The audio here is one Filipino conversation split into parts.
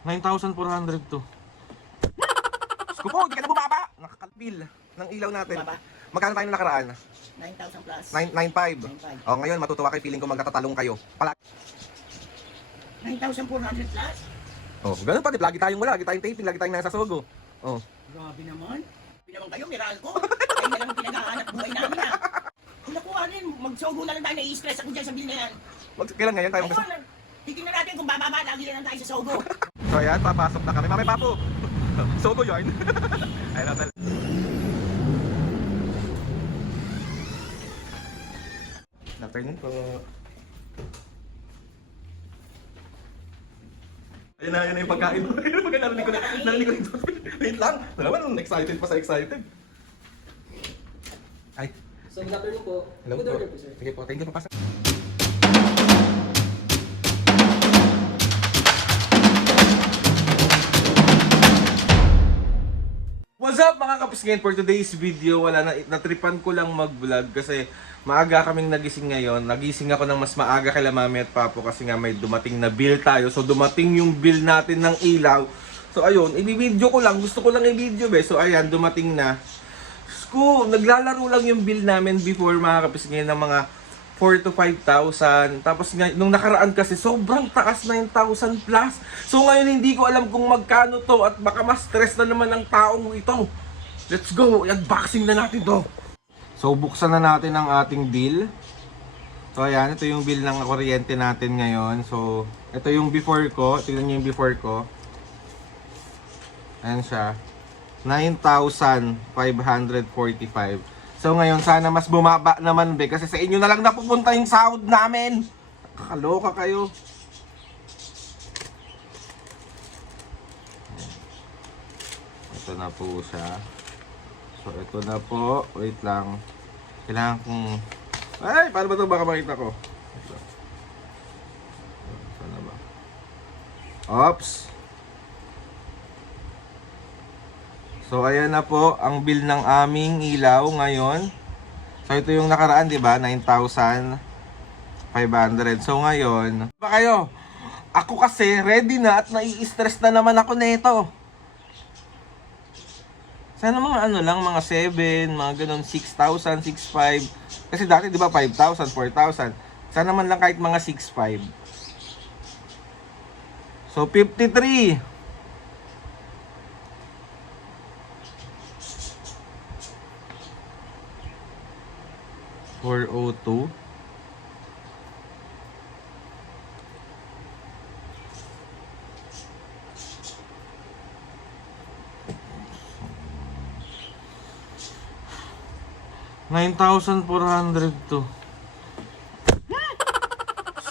9,400 to. Diyos ko po, di ka na bumaba. Nakakalbil ng ilaw natin. Bumaba. Magkano tayo nakaraan? 9,000 plus. 9,500. 9,500. O ngayon, matutuwa kayo, feeling ko magkatatalong kayo. Pala. 9,400 plus? Oh, ganun pa, di. Lagi tayong wala, lagi tayong taping, lagi tayong nasa Sogo. Oh. Grabe naman. Pinamang kayo, miral ko. Kayo na lang pinaghahanap buhay namin ah. Kung nakuha rin, magsogo na lang tayo, nai-stress ako dyan sa bill na yan. Kailan ngayon tayo magkasama? Ayun, titignan natin kung bababa, lagi na lang tayo sa sogo. So ayan, papasok na kami. Mami, papo. Sogo yun. Ayun na talaga. Afternoon po. Ayun na yung pagkain. Pagka narinig ko nito. Wait lang. Naman, excited pa sa excited. Ay. So, good afternoon po. Hello Good po. order po, sir. Sige po, thank you po pa. What's up mga kapis, ngayon for today's video, natripan ko lang mag-vlog kasi maaga kaming nagising ngayon. Nagising ako ng mas maaga kay Mami at Papo kasi nga may dumating na bill tayo. So dumating yung bill natin ng ilaw. So ayun, i-video ko lang. Gusto ko lang i-video So ayan, dumating na. Sko, naglalaro lang yung bill namin before mga kapis ngayon ng mga 4 to 5,000. Tapos nung nakaraan kasi sobrang taas, 9,000 plus. So ngayon hindi ko alam kung magkano to at baka ma-stress na naman ang taong ito. Let's go, i-unboxing na natin to. So buksan na natin ang ating bill. So ayan, ito yung bill ng kuryente natin ngayon. So ito yung before ko, tingnan niyo yung before ko. Ayan siya. 9,545. So ngayon sana mas bumaba naman kasi sa inyo na lang napupunta yung sahod namin. Kakaloka kayo. Ito na po siya. So ito na po. Wait lang. Kailangan kong... Ay! Paano ba ito? Baka makita ko. Ito. Saan na ba? Oops! So ayan na po ang bill ng aming ilaw ngayon. So ito yung nakaraan, 'di ba? 9,500. So ngayon, ba kayo? Ako kasi ready na at nai-stress na naman ako nito. Sana mga ano lang, mga 7, mga ganun 6,000, 6,500. Kasi dati 'di ba 5,000, 4,000. Sana man lang kahit mga 6,500. So 53. 402. $9,400 to.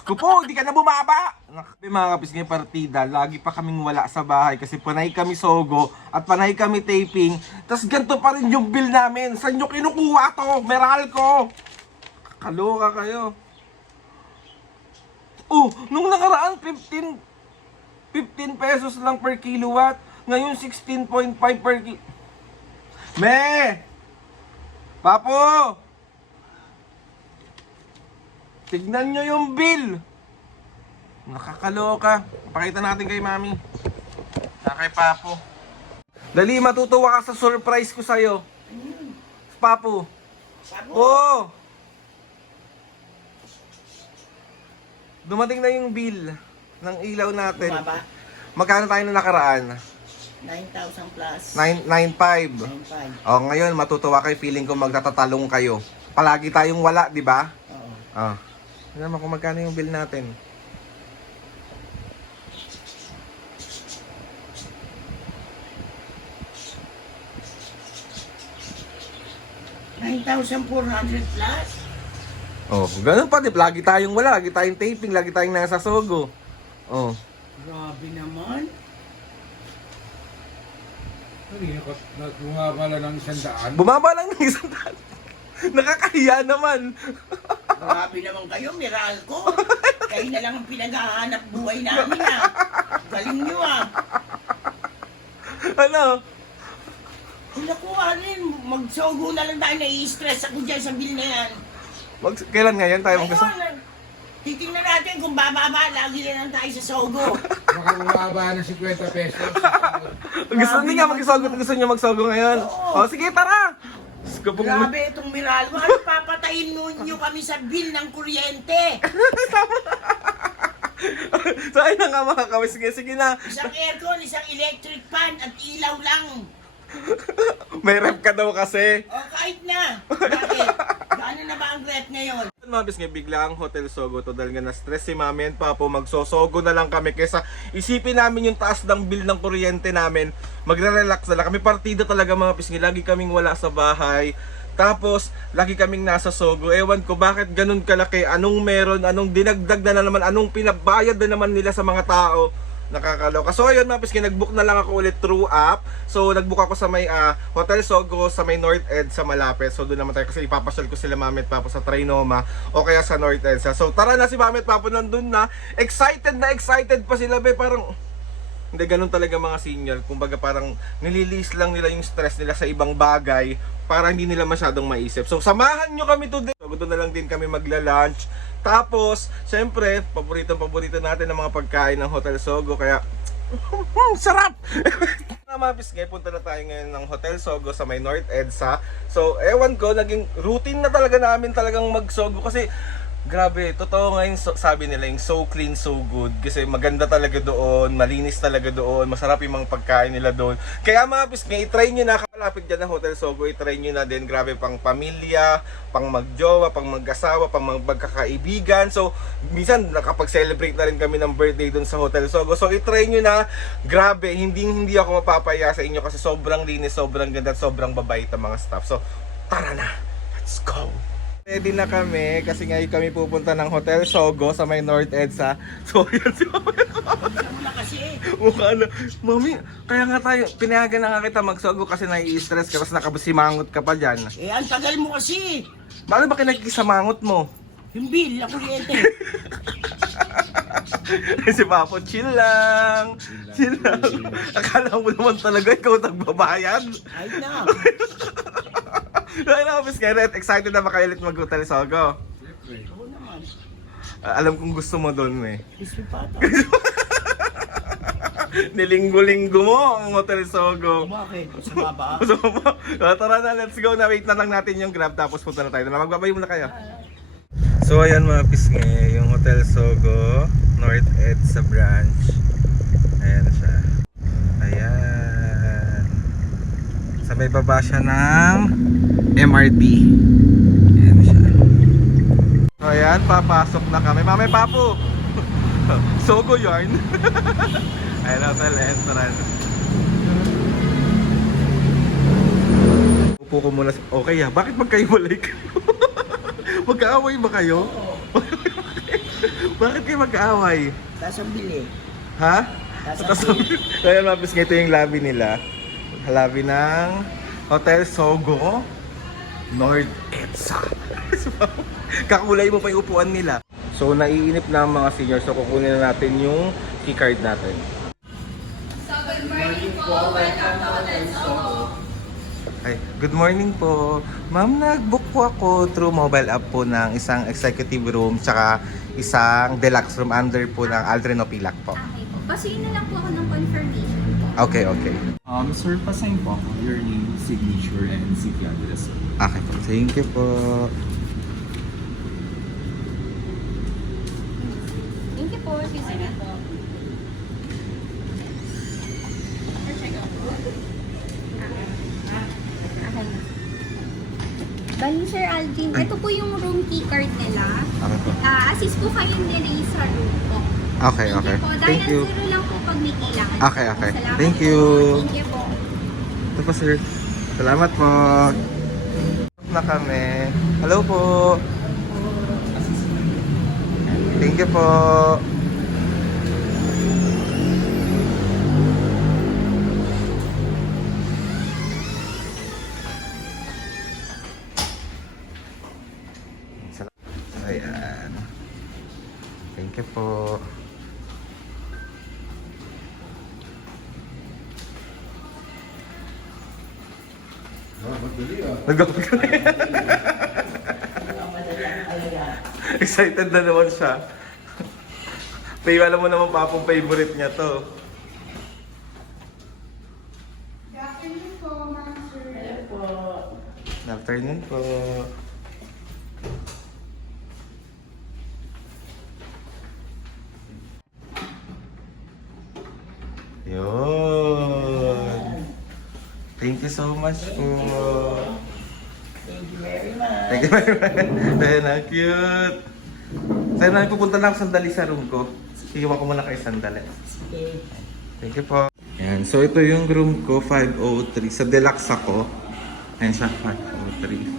Ko po, di ka na bumaba. Mga kapis ngayon partida, lagi pa kaming wala sa bahay kasi panay kami Sogo at panay kami taping. Tas ganito pa rin yung bill namin. Saan nyo kinukuha to? Meralco. Kaloka kayo. Oh, nung nakaraan 15 pesos lang per kilowatt. Ngayon 16.5 per kilowatt. Me! Papo! Tignan nyo yung bill. Nakakaloka. Pakita natin kay Mami. Kay Papo. Dali, matutuwa ka sa surprise ko sa'yo. Papo. Papo? Oo. Dumating na yung bill ng ilaw natin. Bumaba. Magkano tayo na nakaraan? 9,000 plus. 9,500. 9,500. O, ngayon matutuwa kayo. Feeling ko magtatatalong kayo. Palagi tayong wala, di ba? Oo. Ah. Tignan naman kung magkano yung bill natin. $9,400 plus? Oh, ganun pa, di. Lagi tayong wala, lagi tayong taping, lagi tayong nasa Sogo. Oh. Grabe naman. Bumaba lang ng 100. Bumaba lang ng 100. Nakakahiya naman. Grabe naman kayo, miral ko. Kayo na lang ang pinaghahanap buhay namin ah. Galing nyo ah. Ano? Kung nakuha rin, magsogo na lang tayo, nai-stress ako dyan sa bill na yan. Kailan ngayon tayo magkasama? Ayun, Titingnan natin kung bababa, lagi na lang tayo sa Sogo. Baka bumaba ng 50 pesos. Gusto hindi nga magsogo, gusto niyo magsogo ngayon? Oo. O sige, tara! Diyos ko pong- Grabe itong Meralco. Ano papatayin nyo kami sa bill ng kuryente? So ayun na nga mga kabis, sige na. Isang aircon, isang electric fan at ilaw lang. May rep ka daw kasi. O kahit na. Bakit? Gaano na ba ang rep ngayon? Mga bis nga bigla ang Hotel Sogo to dahil nga na-stress si Mami and Papo, magsosogo na lang kami kaysa isipin namin yung taas ng bill ng kuryente namin. Magre-relax na lang kami, partida talaga mga bis nga, lagi kaming wala sa bahay. Tapos, lagi kaming nasa Sogo. Ewan ko bakit ganun kalaki, anong meron, anong dinagdag na naman, anong pinabayad na naman nila sa mga tao. Nakakaloka. So ayun mga piski, nag-book na lang ako ulit through app. So nag-book ako sa may Hotel Sogo sa may North Ed sa Malapit. So doon naman tayo kasi ipapasyal ko sila Mami at Papo sa Trinoma o kaya sa North Ed. So tara na, si Mami at Papo nandun na. Excited pa sila be, parang hindi ganun talaga mga senior. Kumbaga parang nililis lang nila yung stress nila sa ibang bagay para hindi nila masyadong maisip. So samahan nyo kami today. So doon na lang din kami magla-lunch. Tapos, syempre, paborito natin ng mga pagkain ng Hotel Sogo. Kaya, sarap! Mga pisngay, punta na tayo ngayon ng Hotel Sogo sa may North EDSA. So, ewan ko, naging routine na talaga namin talagang mag-Sogo. Kasi, grabe, totoo nga yung sabi nila, yung so clean, so good. Kasi maganda talaga doon, malinis talaga doon, masarap yung mga pagkain nila doon. Kaya mga pisngay, i-try nyo na, kalapit dyan na Hotel Sogo, i-try nyo na din. Grabe, pang pamilya, pang magjowa, pang mag-asawa, pang magkakaibigan. So, minsan nakapag-celebrate na rin kami ng birthday doon sa Hotel Sogo. So, i-try nyo na. Grabe, hindi ako mapapaya sa inyo kasi sobrang linis, sobrang ganda, at sobrang babait ang mga staff. So, tara na. Let's go! Ready na kami kasi ngayon kami pupunta ng Hotel Sogo sa may North EDSA. So, yun si Mami. Ano na kasi eh. Mukha na. Mami, kaya nga tayo, pinayagan na nga kita mag-Sogo kasi nai-stress ka kasi nakabasimangot ka pa dyan. Eh, ang tagal mo kasi. Bakit ba kinakisamangot mo? Yung bill ng kuryente. Si Papo, chill lang. Chill lang. Akala mo naman talaga ikaw nagbabayad. Kahit na. Ay, nakapis ka rin. Excited na ba kayo ulit mag-Hotel Sogo? Oo naman. Alam kong gusto mo doon eh. Crispy pata. Nilinggo-linggo mo ang Hotel Sogo. Bakit? Sa baba? So, tara na, let's go na. Wait na lang natin yung Grab tapos punta na tayo. Magbabay muna kayo. So ayan mga pisngi, yung Hotel Sogo, North Ed sa branch. Ayan siya. Ayan. Sabay baba siya ng MRT. Ayan siya. So ayan, papasok na kami. Mami, Papo! Sogo yarn. Ayan, hotel entrance. Upo ko muna. Okay bakit magkaiwalay kayo? Mag-aaway ba kayo? Bakit kayo mag-aaway? Taas ang bill eh. Ha? Taas ang bill. Kaya mapis nga ito yung lobby nila. Lobby ng Hotel Sogo North EDSA. Kakulay mo pa yung upuan nila. So naiinip na ang mga seniors. So kukunin na natin yung keycard natin. So, good morning po. Welcome to Hotel Sogo. Ay, good morning po. Ma'am, nag-book po ako through mobile app po ng isang executive room tsaka isang deluxe room under po ng Aldrin Opilac po. Okay po. Pasuyin na lang po ako ng confirmation po. Okay, okay. Sir, pasign po ako your name, signature, and city address. Okay po. Thank you po. Thank you po. Sige po. Okay na. Bali, Sir Alvin, ito po yung room key card nila. Okay po. Assist po kayo nila sa room po. Okay, okay. Thank you po. Thank you. Dial 0 lang po pag may kailangan. Okay, okay. Salamat Thank po. you. Thank you po. Ito po, sir. Salamat po. Na kami. Hello po. Thank you po. Ayan. Thank you po. Nag-upload ka na. Excited na naman siya. Faye, alam mo naman papong favorite niya to. Good afternoon po. Yun. Thank you so much po. Thank you very much. Thank you very much. Ayun, cute. Sa'yo na, pupunta lang sandali sa room ko. Iiwan ko muna kayo sandali. Okay. Thank you po. Ayan, so ito yung room ko, 503. Sa deluxe ako. Ayan siya, 503.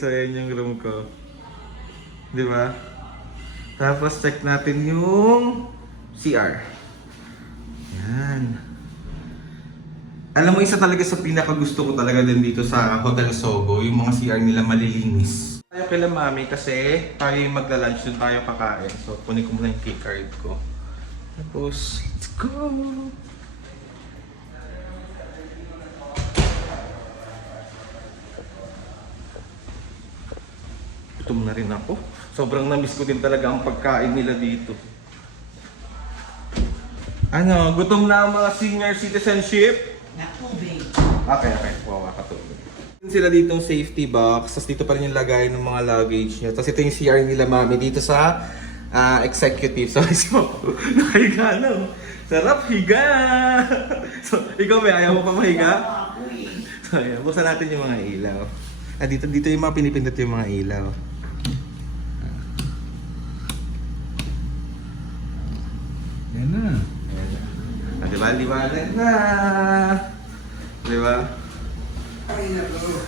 So ayan yung room ko. Di ba? Tapos check natin yung CR. Yan. Alam mo, isa talaga sa pinakagusto ko talaga din dito sa Hotel Sogo, yung mga CR nila malilinis. Tayo kila mami kasi tayo yung magla-lunch dun tayo kakain. So kunin ko muna yung key card ko. Tapos, let's go! Gutom na rin ako. Sobrang na-miss ko din talaga ang pagkain nila dito. Ano, gutom na ang mga senior citizenship? Nakubig. Okay. Wow, katulog. Sila dito yung safety box. Tapos dito pa rin yung lagay ng mga luggage nyo. Tapos ito yung CR nila mami dito sa executive. So, nakahiga lang. Sarap higa! So, ikaw ba? Ayaw mo pa mahiga? So, ayan. Buksan natin yung mga ilaw. Dito yung mga pinipindot yung mga ilaw. Yan na. Diba? Liwanag na! Diba? Ay, nako.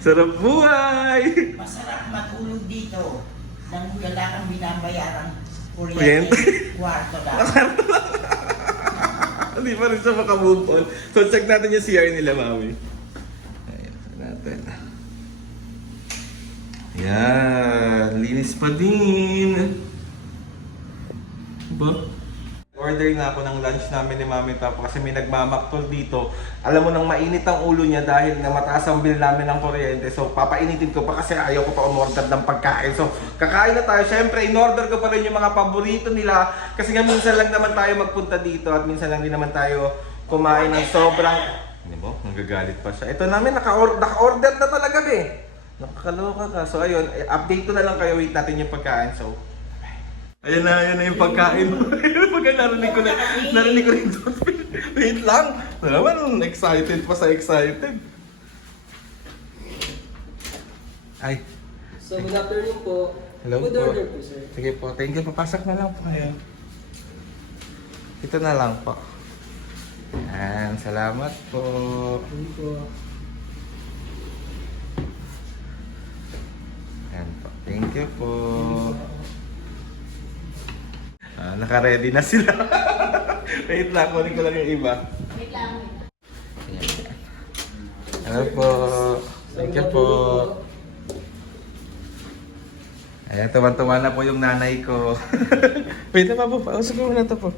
Sarap buhay! Masarap matulog dito. Nang wala kang binabayarang Kuryente. Kwarto lang. Hindi pa rin siya makamove on. So check natin yung CR nila, mami. Ayan, check natin. Yan, linis pa din. Diba? Order na ako ng lunch namin ni Mami Tapo kasi may nagmamaktol dito. Alam mo nang mainit ang ulo niya dahil na mataas ang bill namin ng kuryente. So papainitin ko pa kasi ayaw ko pa umorder ng pagkain. So kakain na tayo. Siyempre, in-order ko pa rin yung mga paborito nila. Kasi nga minsan lang naman tayo magpunta dito at minsan lang din naman tayo kumain ng sobrang... Hindi mo? Nagagalit pa siya. Ito namin, naka-order na talaga eh. Nakakaloka ka. So ayun, update ko na lang kayo. Wait natin yung pagkain. So... Ayan na yung pagkain. Pagka narinig ko na yung toothpick. Wait lang. Naman, excited pa sa excited. Ay. So, good afternoon po. Hello Good po. order po, sir. Sige po, thank you. Papasok na lang po kayo. Ito na lang po. Ayan, salamat po. Thank you po. Ayan po. Thank you po. Naka-ready na sila. Wait lang, kunin ko lang yung iba. Wait lang. Ayan. Hello po. Thank you po. Ayan, tuwan-tuwa na po yung nanay ko. Wait na pa po. Pausap ko muna ito po.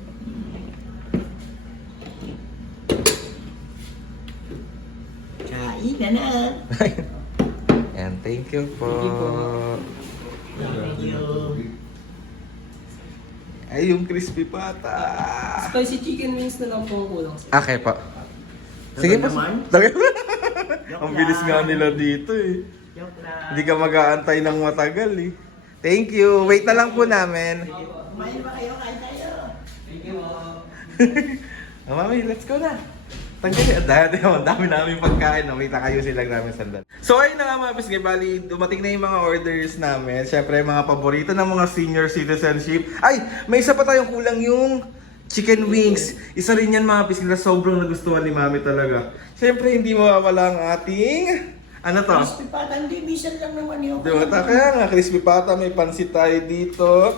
Kain na na. Ayan, thank you po. Thank you po. Thank you. Ay, yung crispy pata. Spicy chicken wings na lang po ang kulang, sir. Okay po. Sige po. naman? Ang bilis nga nila dito eh. Joke lang. Hindi ka mag-aantay ng matagal eh. Thank you. Wait na lang po namin. Kumain ba kayo? Kain kayo. Thank you po. Mami, let's go na. Tanggalin. Ang dami namin pagkain. Wait na kayo silang namin sandal. So ayun na nga mga pisngay. Bali, dumating na yung mga orders namin. Siyempre, mga paborito ng mga senior citizenship. Ay, may isa pa tayong kulang yung chicken wings. Isa rin yan mga pisngay na sobrang nagustuhan ni Mami talaga. Siyempre, hindi mawawala ang ating... Ano to? Crispy pata, hindi bisan lang naman yun. Diba? Kaya nga, crispy pata, may pansit tayo dito.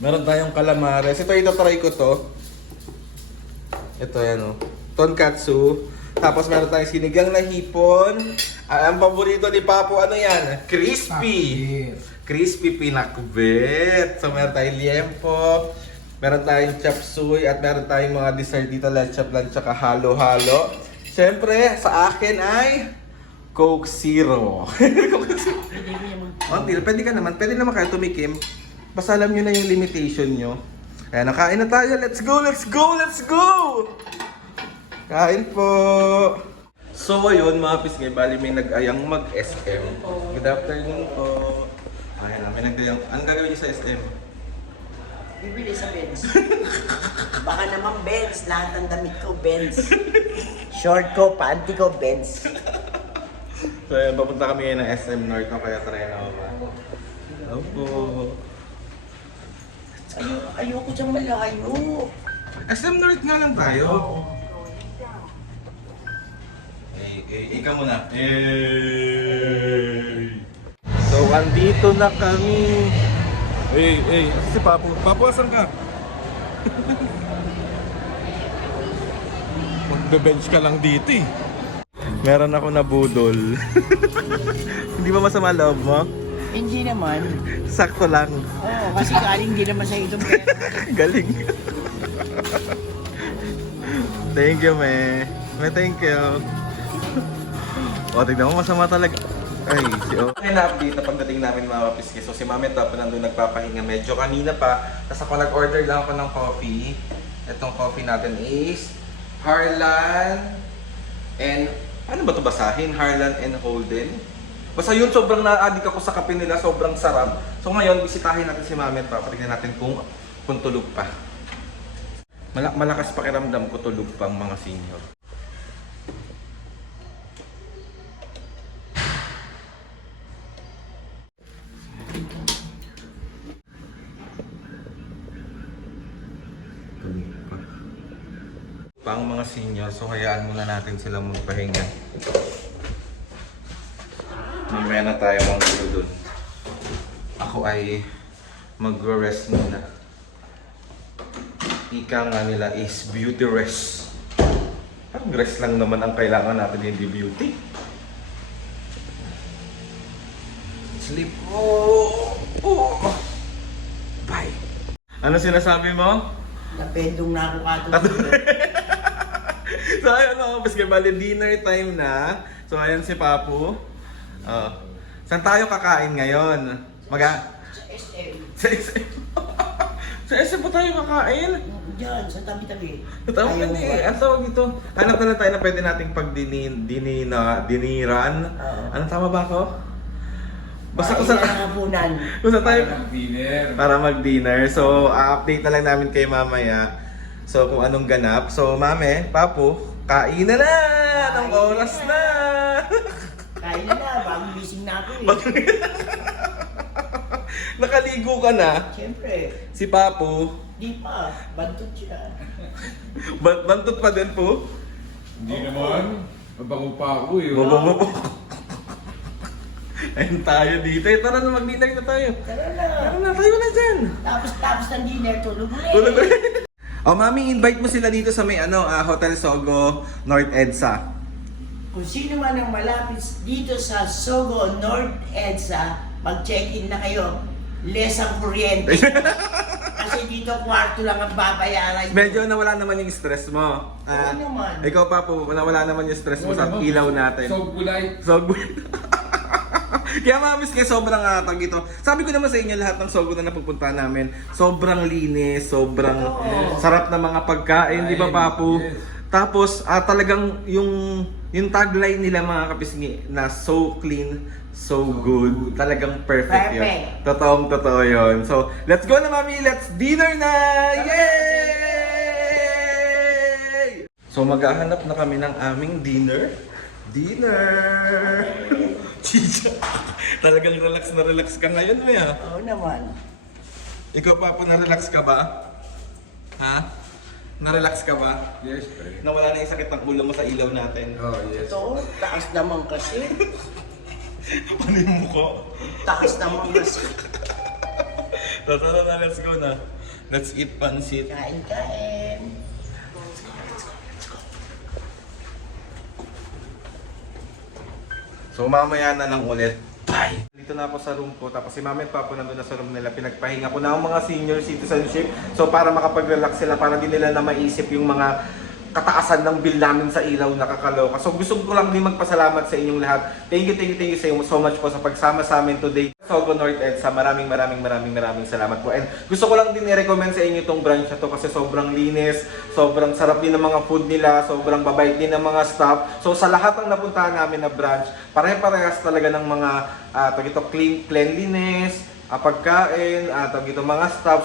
Meron tayong calamares. Ito, try ko to. Ito, yan o. Tonkatsu. Tapos meron tayong sinigang na hipon. Ang paborito ni Papo, ano yan? Crispy. Crispy pinakbet. So meron tayong liempo, meron tayong chop suey, at meron tayong mga dessert dito, leche plan, tsaka halo-halo. Siyempre, sa akin ay Coke Zero. Until, pwede naman kayo tumikim. Basta alam nyo na yung limitation nyo. Kaya nakain na tayo. Let's go, let's go, let's go! Kain po! So ayun mga pisngay, bali may nag-ayang mag-SM. Good afternoon po. Ayan na, may nag-ayang. Anong gagawin niyo sa SM? Bibili sa Benz. Baka naman Benz, lahat ng damit ko Benz. Short ko, panty ko Benz. So ayun, papunta kami ngayon ng SM North, no? Kaya try na ako ba? Hello po. Ayoko siyang malayo. SM North nga lang tayo. Ikaw muna. So, andito na kami. Si Papo. Papo, asan ka? Magbe-bench ka lang dito eh. Meron ako na budol. Hindi ba masama loob mo? Hindi naman. Sakto lang. Oo, kasi galing din naman sa itong pera. Galing. Thank you, me. Thank you. O, tignan mo, masama talaga. Ay, Okay, na-update na pagdating namin mga kapiski. So, si Mami Tapo nandun nagpapahinga medyo kanina pa. Tapos ako nag-order lang ako ng coffee. Itong coffee natin is Harlan and... Ano ba ito basahin? Harlan and Holden. Basta yun, sobrang na-addict ako sa kape nila. Sobrang sarap. So ngayon, bisitahin natin si Mami Tapo. Tignan natin kung tulog pa. Malakas pakiramdam ko tulog pang mga senior. Pang mga senior, so hayaan muna natin sila magpahinga. Mamaya na tayo manggulo dun. Ako ay magre-rest muna. Ika nga nila is beauty rest. Parang rest lang naman ang kailangan natin, hindi beauty. Sleep. Oh. Bye. Ano sinasabi mo? Napendong na ako kato. So ayun mga kapiski, bali dinner time na. So ayan si Papu. Saan tayo kakain ngayon? Sa SM. Sa SM. Sa SM po tayo kakain? Diyan, sa tabi-tabi. Tawag na eh. Ang tawag ito. Hanap na lang tayo na pwede nating diniran. Anong tama ba ako? Basta kung saan tayo para mag-dinner. So, update na lang namin kay mamaya. So, kung anong ganap. So, Mame, Papu, kain na! Anong oras na! Kain na, bagong gising na ako eh. Nakaligo ka na. Siyempre, Si Papu, di pa, bantot siya. bantot pa din po. Hindi naman. Mabango pa ako eh. Bobo. Ayun tayo dito. Tara na, mag-dinner na tayo. Tara na. Tara na, tayo na dyan. Tapos ng dinner, tulog ulit. Tulog ulit. Mami, invite mo sila dito sa may Hotel Sogo, North EDSA. Kung sino man ang malapit dito sa Sogo, North EDSA, mag-check-in na kayo. Less ang kuryente. Kasi dito kwarto lang ang babayaran. Medyo nawala naman yung stress mo. Oo naman. Ikaw pa po, nawala naman yung stress mo sa ilaw natin. So, gulay. Kaya mabis kayo sobrang tag ito. Sabi ko naman sa inyo lahat ng Sogo na napupunta namin, sobrang linis, sobrang sarap na mga pagkain, di ba Papu? Yes. Tapos talagang yung tagline nila mga kapisngi na so clean, so good. Talagang perfect yun. Totoo yun. So, let's go na Mami, let's dinner na! Yay! So, maghahanap na kami ng aming dinner. Chicha, talagang relax ka ngayon, Mia. Oo naman. Ikaw pa po, na-relax ka ba? Ha? Na-relax ka ba? Yes, pre. Nawala na yung sakit ng ulo mo sa ilaw natin. Oh, yes. Ito, taas naman kasi. Paano yung mukha? Taas naman kasi. Tara na, let's go na. Let's eat pansit. Kain. So mamaya na lang ulit. Bye! Dito na ako sa room ko, tapos si mama at papa nandun na sa room nila. Pinagpahinga ko na ang mga senior citizenship. So para makapag-relax sila, para di nila na maisip yung mga kataasan ng bill namin sa ilaw, nakakaloka. So gusto ko lang din magpasalamat sa inyong lahat. Thank you so much po sa pagsama sa amin today. Sogo North EDSA, maraming salamat po. And gusto ko lang din i-recommend sa inyo itong branch na to kasi sobrang linis, sobrang sarap din ng mga food nila, sobrang babait din ng mga staff. So sa lahat ng napuntahan namin na branch, pare-parehas talaga ng mga cleanliness, pagkain, mga staff,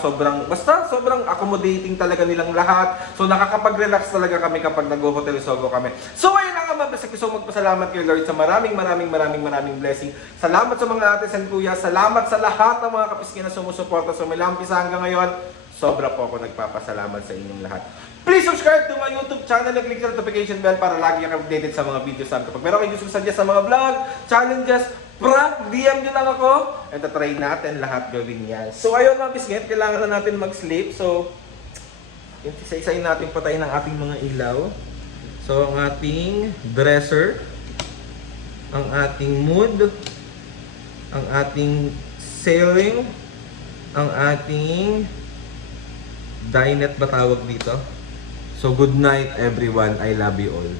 sobrang accommodating talaga nilang lahat. So nakakapag-relax talaga kami kapag nag-hotel Sogo kami. So ayun na nga, mabasa ko magpasalamat kay Lord sa maraming blessing. Salamat sa mga ates and kuya, salamat sa lahat ng mga kapiskin na sumusuporta. So may lampisa hanggang ngayon, sobra po ako nagpapasalamat sa inyong lahat. Please subscribe to my YouTube channel and click the notification bell para lagi kang updated sa mga videos namin. Kapag meron kayong gusto suggest sa mga vlog, challenges, prank, DM nyo lang ako. And try natin lahat gawin yan. So ayun mga biscuit, kailangan na natin mag-sleep. So, isa-isayin natin patayin ang ating mga ilaw. So ang ating dresser, ang ating mood, ang ating ceiling, ang ating dinette ba tawag dito? So good night everyone, I love you all.